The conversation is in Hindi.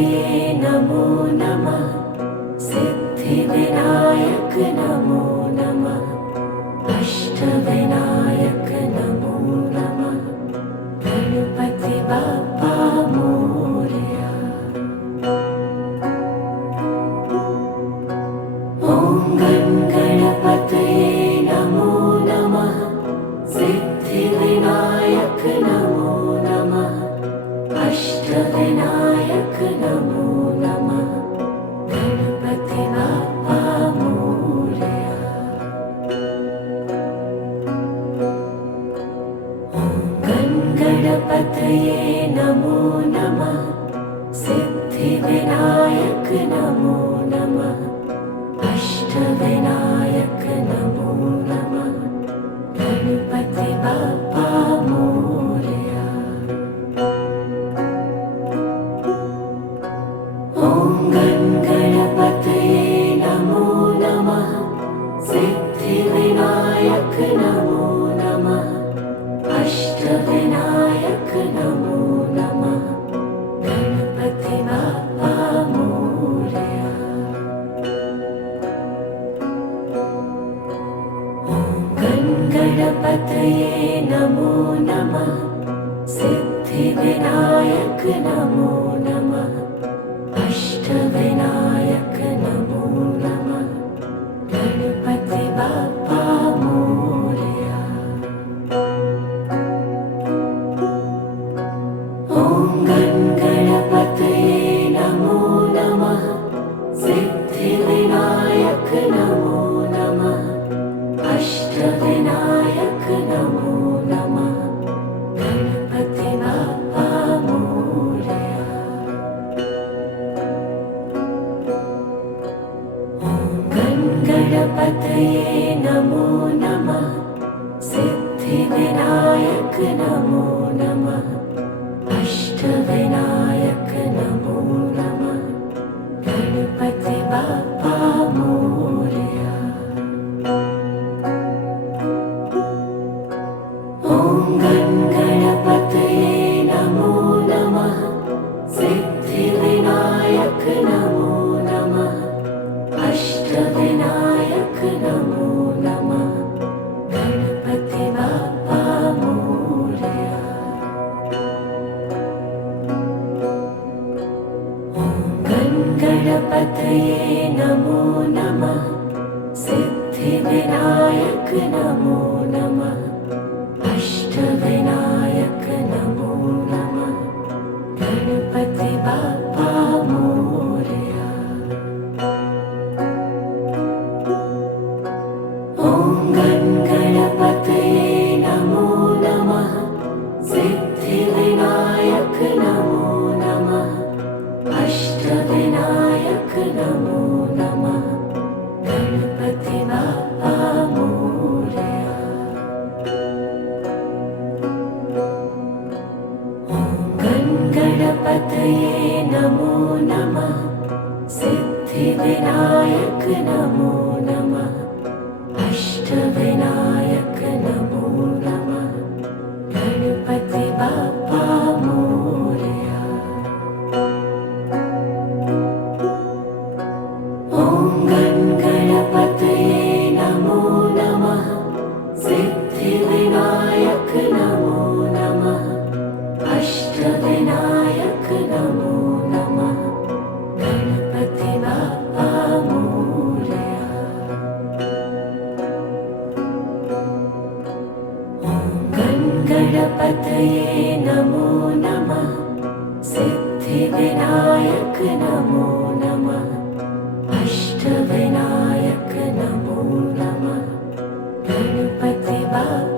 गणपतये नमो नमः। सिद्धिविनायक नमो नमः। अष्टविनायक नमो नमः। गणपति बाप्पा मोरया। ॐ गणपतये नमो नमः। सिद्धिविनायक नमो नमः। अष्टविनायक नमो नमः। गणपति बाप्पा मोरया। ॐ गणपतये नमो नमः। सिद्धिविनायक नमो नमः। अष्टविनायक नमो नमः। गणपति बाप्पा मोरया। ॐ गणपतये नमो नमः। सिद्धिविनायक नमो नमः। अष्टविनायक नमो नमः। गणपति बाप्पा मोरया। गणपतये नमो नमः। सिद्धिविनायक नमो नमः। अष्टविनायक नमो नमः। गणपति बाप्पा मोरया। ॐ गणपतये नमो नमः। सिद्धिविनायक नमो नमः। अष्टविनायक नमो नमः। गणपति बाप्पा मोरया। ॐ गणपतये नमो नमः। सिद्धिविनायक नमो नमः। अष्टविनायक नमो नमः। गणपति बाप्पा मोरया। ॐ गणपतये नमो नमः। सिद्धिविनायक नमो नमः। अष्टविनायक नमो नमः। गणपति बाप्पा मोरया। ॐ गणपतये नमो नमः। सिद्धिविनायक नमो नमः। अष्टविनायक नमो नमः। गणपति बाप्पा मोरया। ॐ गणपतये नमो नमः। सिद्धिविनायक नमो नमः। अष्टविनायक नमो नमः। गणपति बाप्पा मोरया। गणपतये नमो नमः। सिद्धिविनायक नमो नमः। अष्टविनायक नमो नमः। गणपति बाप्पा मोरया। ॐ गणपतये नमो नमः। सिद्धिविनायक नमो नमः। अष्टविनायक नमो नमः। गणपति बाप्पा मोरया। ॐ गणपतये नमो नमः। सिद्धिविनायक नमो नमः। अष्टविनायक नमो नमः। गणपति बाप्पा